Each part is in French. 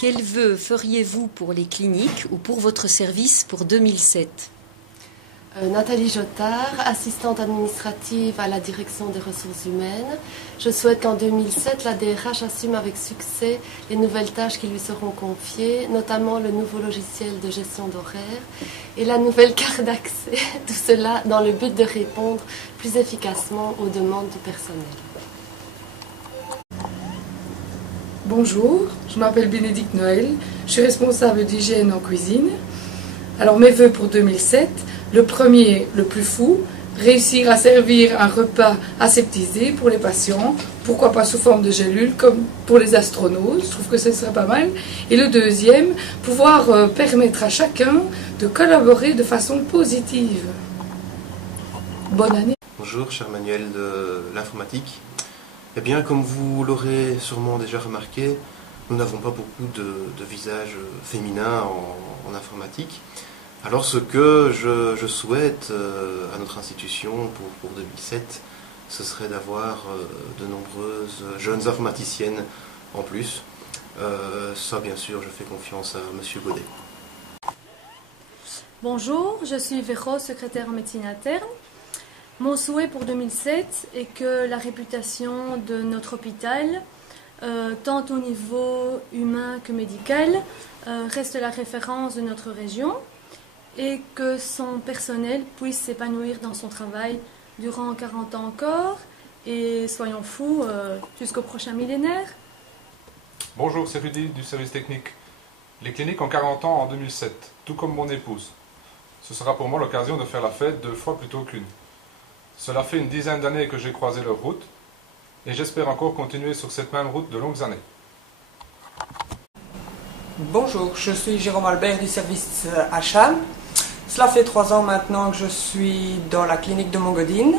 Quels vœux feriez-vous pour les cliniques ou pour votre service pour 2007 ? Nathalie Jotard, assistante administrative à la direction des ressources humaines. Je souhaite qu'en 2007, la DRH assume avec succès les nouvelles tâches qui lui seront confiées, notamment le nouveau logiciel de gestion d'horaire et la nouvelle carte d'accès. Tout cela dans le but de répondre plus efficacement aux demandes du personnel. Bonjour, je m'appelle Bénédicte Noël, je suis responsable d'hygiène en cuisine. Alors mes vœux pour 2007, le premier, le plus fou, réussir à servir un repas aseptisé pour les patients, pourquoi pas sous forme de gélules comme pour les astronautes, je trouve que ce serait pas mal. Et le deuxième, pouvoir permettre à chacun de collaborer de façon positive. Bonne année. Bonjour, cher Manuel de l'informatique. Eh bien, comme vous l'aurez sûrement déjà remarqué, nous n'avons pas beaucoup de visages féminins en informatique. Alors ce que je souhaite à notre institution pour 2007, ce serait d'avoir de nombreuses jeunes informaticiennes en plus. Ça bien sûr, je fais confiance à Monsieur Godet. Bonjour, je suis Véro, secrétaire en médecine interne. Mon souhait pour 2007 est que la réputation de notre hôpital, tant au niveau humain que médical, reste la référence de notre région et que son personnel puisse s'épanouir dans son travail durant 40 ans encore et, soyons fous, jusqu'au prochain millénaire. Bonjour, c'est Rudy du service technique. Les cliniques ont 40 ans en 2007, tout comme mon épouse. Ce sera pour moi l'occasion de faire la fête 2 fois plutôt qu'une. Cela fait une dizaine d'années que j'ai croisé leur route et j'espère encore continuer sur cette même route de longues années. Bonjour, je suis Jérôme Albert du service HAM. Cela fait 3 ans maintenant que je suis dans la clinique de Montgodine,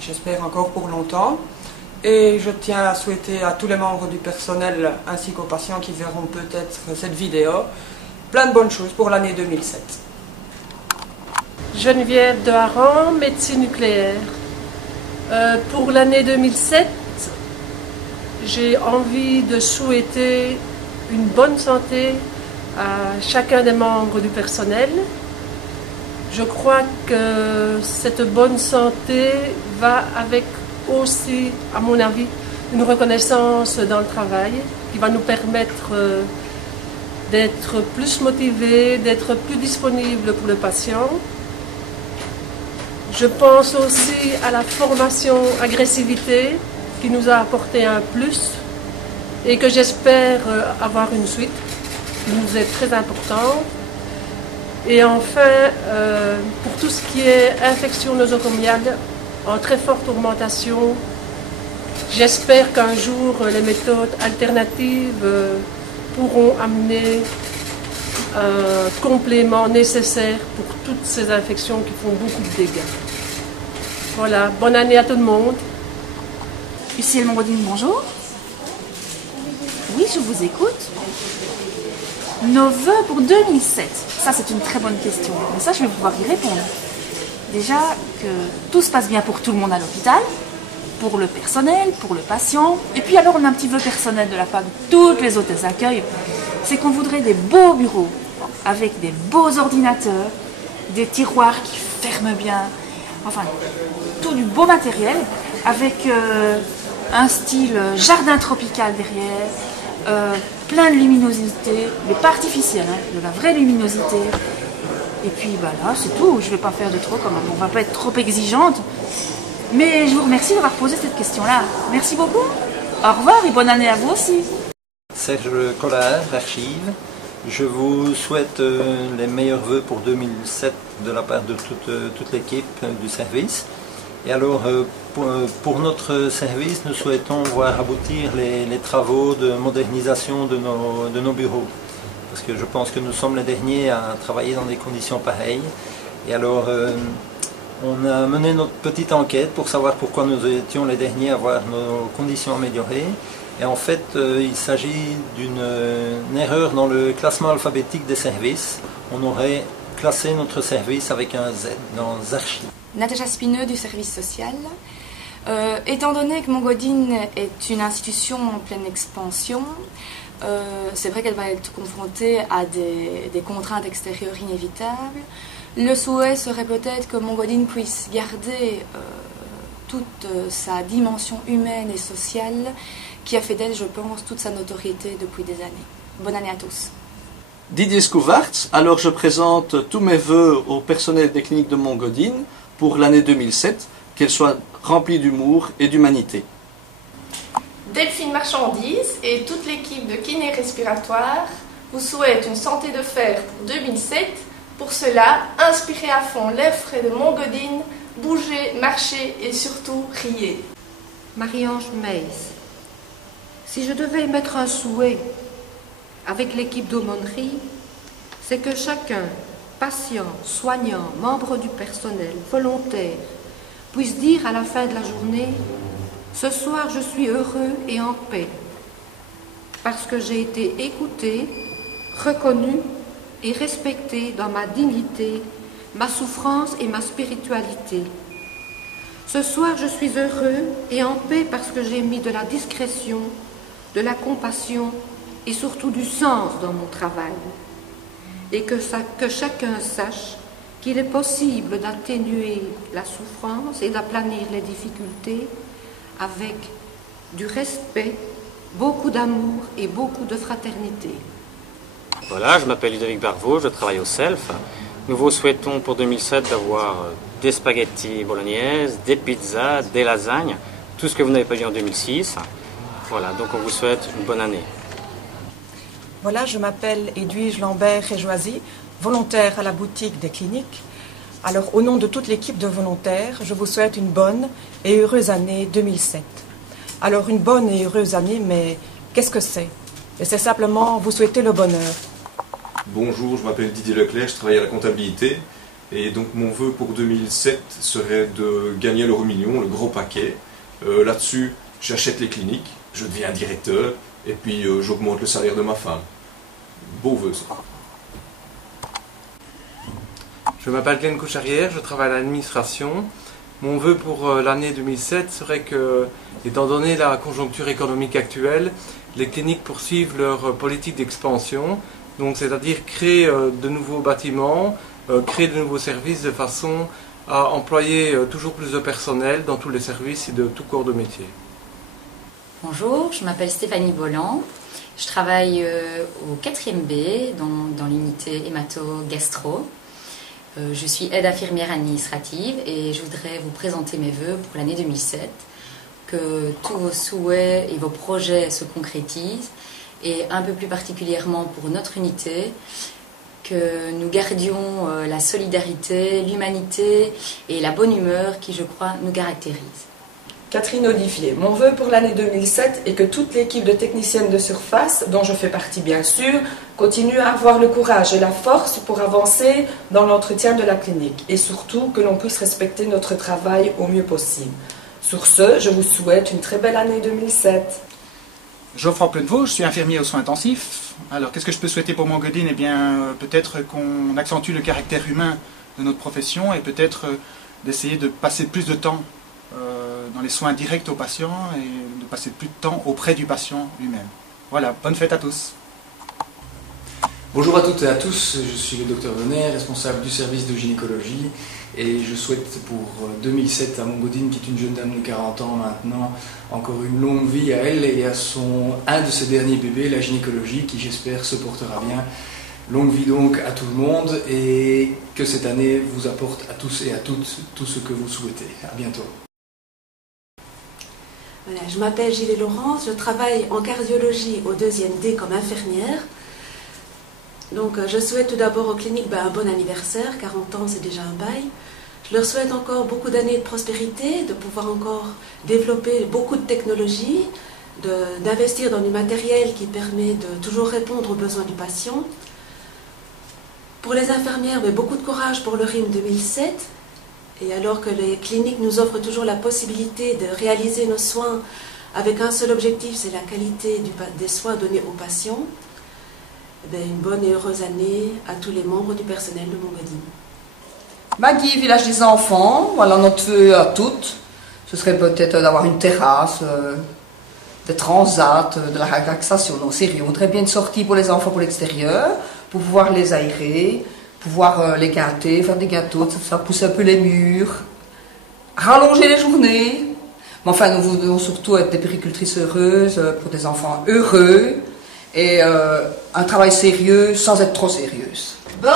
j'espère encore pour longtemps. Et je tiens à souhaiter à tous les membres du personnel ainsi qu'aux patients qui verront peut-être cette vidéo, plein de bonnes choses pour l'année 2007. Geneviève de Haran, médecine nucléaire. Pour l'année 2007, j'ai envie de souhaiter une bonne santé à chacun des membres du personnel. Je crois que cette bonne santé va avec aussi, à mon avis, une reconnaissance dans le travail qui va nous permettre d'être plus motivés, d'être plus disponibles pour le patient. Je pense aussi à la formation agressivité qui nous a apporté un plus et que j'espère avoir une suite qui nous est très importante. Et enfin, pour tout ce qui est infection nosocomiale en très forte augmentation, j'espère qu'un jour les méthodes alternatives pourront amener un complément nécessaire pour toutes ces infections qui font beaucoup de dégâts. Voilà, bonne année à tout le monde. Lucie Montgodine, bonjour. Oui, je vous écoute. Nos vœux pour 2007, ça c'est une très bonne question, mais ça je vais pouvoir y répondre. Déjà que tout se passe bien pour tout le monde à l'hôpital, pour le personnel, pour le patient, et puis alors on a un petit vœu personnel de la part de toutes les hôtesses d'accueil, c'est qu'on voudrait des beaux bureaux, avec des beaux ordinateurs, des tiroirs qui ferment bien, enfin tout du beau matériel, avec un style jardin tropical derrière, plein de luminosité, mais pas artificielle, hein, de la vraie luminosité. Et puis bah là, c'est tout, je ne vais pas faire de trop quand même, on ne va pas être trop exigeante. Mais je vous remercie d'avoir posé cette question-là. Merci beaucoup, au revoir et bonne année à vous aussi. Serge Collard, Archive. Je vous souhaite les meilleurs vœux pour 2007 de la part de toute l'équipe du service. Et alors, pour notre service, nous souhaitons voir aboutir les travaux de modernisation de nos bureaux. Parce que je pense que nous sommes les derniers à travailler dans des conditions pareilles. Et alors, on a mené notre petite enquête pour savoir pourquoi nous étions les derniers à voir nos conditions améliorées. Et en fait, il s'agit d'une erreur dans le classement alphabétique des services. On aurait classé notre service avec un Z dans Archives. Natacha Spineux du service social. Étant donné que Montgodine est une institution en pleine expansion, c'est vrai qu'elle va être confrontée à des contraintes extérieures inévitables. Le souhait serait peut-être que Mongodine puisse garder toute sa dimension humaine et sociale qui a fait d'elle, je pense, toute sa notoriété depuis des années. Bonne année à tous. Didier Scouvarts, alors je présente tous mes vœux au personnel des cliniques de Mongodine pour l'année 2007, qu'elle soit remplie d'humour et d'humanité. Delphine Marchandise et toute l'équipe de kiné respiratoire vous souhaitent une santé de fer pour 2007. Pour cela, inspirez à fond les frais de Mongodine, bougez, marchez et surtout riez. Marie-Ange Meis, si je devais mettre un souhait avec l'équipe d'aumônerie, c'est que chacun, patient, soignant, membre du personnel, volontaire, puisse dire à la fin de la journée « Ce soir, je suis heureux et en paix, parce que j'ai été écouté, reconnu et respecté dans ma dignité, ma souffrance et ma spiritualité. Ce soir, je suis heureux et en paix parce que j'ai mis de la discrétion, de la compassion et surtout du sens dans mon travail. Et que chacun sache qu'il est possible d'atténuer la souffrance et d'aplanir les difficultés avec du respect, beaucoup d'amour et beaucoup de fraternité. » Voilà, je m'appelle Ludovic Barvaux, je travaille au SELF. Nous vous souhaitons pour 2007 d'avoir des spaghettis bolognaises, des pizzas, des lasagnes, tout ce que vous n'avez pas eu en 2006. Voilà, donc on vous souhaite une bonne année. Voilà, je m'appelle Edwige Lambert-Réjoisy, volontaire à la boutique des cliniques. Alors, au nom de toute l'équipe de volontaires, je vous souhaite une bonne et heureuse année 2007. Alors, une bonne et heureuse année, mais qu'est-ce que c'est? C'est simplement vous souhaiter le bonheur. Bonjour, je m'appelle Didier Leclerc, je travaille à la comptabilité. Et donc, mon vœu pour 2007 serait de gagner l'euro million, le gros paquet. Là-dessus, j'achète les cliniques, je deviens directeur, et puis j'augmente le salaire de ma femme. Beau vœu, ça. Je m'appelle Glenn Coucharière, je travaille à l'administration. Mon vœu pour l'année 2007 serait que, étant donné la conjoncture économique actuelle, les cliniques poursuivent leur politique d'expansion, donc c'est-à-dire créer de nouveaux bâtiments, créer de nouveaux services de façon à employer toujours plus de personnel dans tous les services et de tout corps de métier. Bonjour, je m'appelle Stéphanie Bolland, je travaille au 4e B dans l'unité hémato-gastro. Je suis aide infirmière administrative et je voudrais vous présenter mes vœux pour l'année 2007, que tous vos souhaits et vos projets se concrétisent et un peu plus particulièrement pour notre unité, que nous gardions la solidarité, l'humanité et la bonne humeur qui, je crois, nous caractérisent. Catherine Olivier, mon vœu pour l'année 2007 est que toute l'équipe de techniciennes de surface, dont je fais partie bien sûr, continue à avoir le courage et la force pour avancer dans l'entretien de la clinique et surtout que l'on puisse respecter notre travail au mieux possible. Sur ce, je vous souhaite une très belle année 2007. Geoffroy Pleunevaux, je suis infirmier aux soins intensifs. Alors, qu'est-ce que je peux souhaiter pour Mongodine? Eh bien, peut-être qu'on accentue le caractère humain de notre profession et peut-être d'essayer de passer plus de temps dans les soins directs aux patients et de passer plus de temps auprès du patient lui-même. Voilà, bonne fête à tous. Bonjour à toutes et à tous, je suis le docteur Donner, responsable du service de gynécologie et je souhaite pour 2007 à Mongodine, qui est une jeune dame de 40 ans maintenant, encore une longue vie à elle et à un de ses derniers bébés, la gynécologie, qui j'espère se portera bien. Longue vie donc à tout le monde et que cette année vous apporte à tous et à toutes tout ce que vous souhaitez. À bientôt. Voilà, je m'appelle Gilles Laurence, je travaille en cardiologie au 2e D comme infirmière. Donc je souhaite tout d'abord aux cliniques un bon anniversaire, 40 ans c'est déjà un bail. Je leur souhaite encore beaucoup d'années de prospérité, de pouvoir encore développer beaucoup de technologies, d'investir dans du matériel qui permet de toujours répondre aux besoins du patient. Pour les infirmières, beaucoup de courage pour le RIM 2007. Et alors que les cliniques nous offrent toujours la possibilité de réaliser nos soins avec un seul objectif, c'est la qualité des soins donnés aux patients, une bonne et heureuse année à tous les membres du personnel de Mongodine. Maggie, village des enfants, voilà notre vœu à toutes. Ce serait peut-être d'avoir une terrasse, des transats, de la relaxation. Non, sérieux, on voudrait bien une sortie pour les enfants pour l'extérieur, pour pouvoir les aérer, pouvoir les gâter, faire des gâteaux, ça pousser un peu les murs, rallonger les journées. Mais enfin, nous voulons surtout être des péricultrices heureuses pour des enfants heureux et un travail sérieux sans être trop sérieuse. Bonne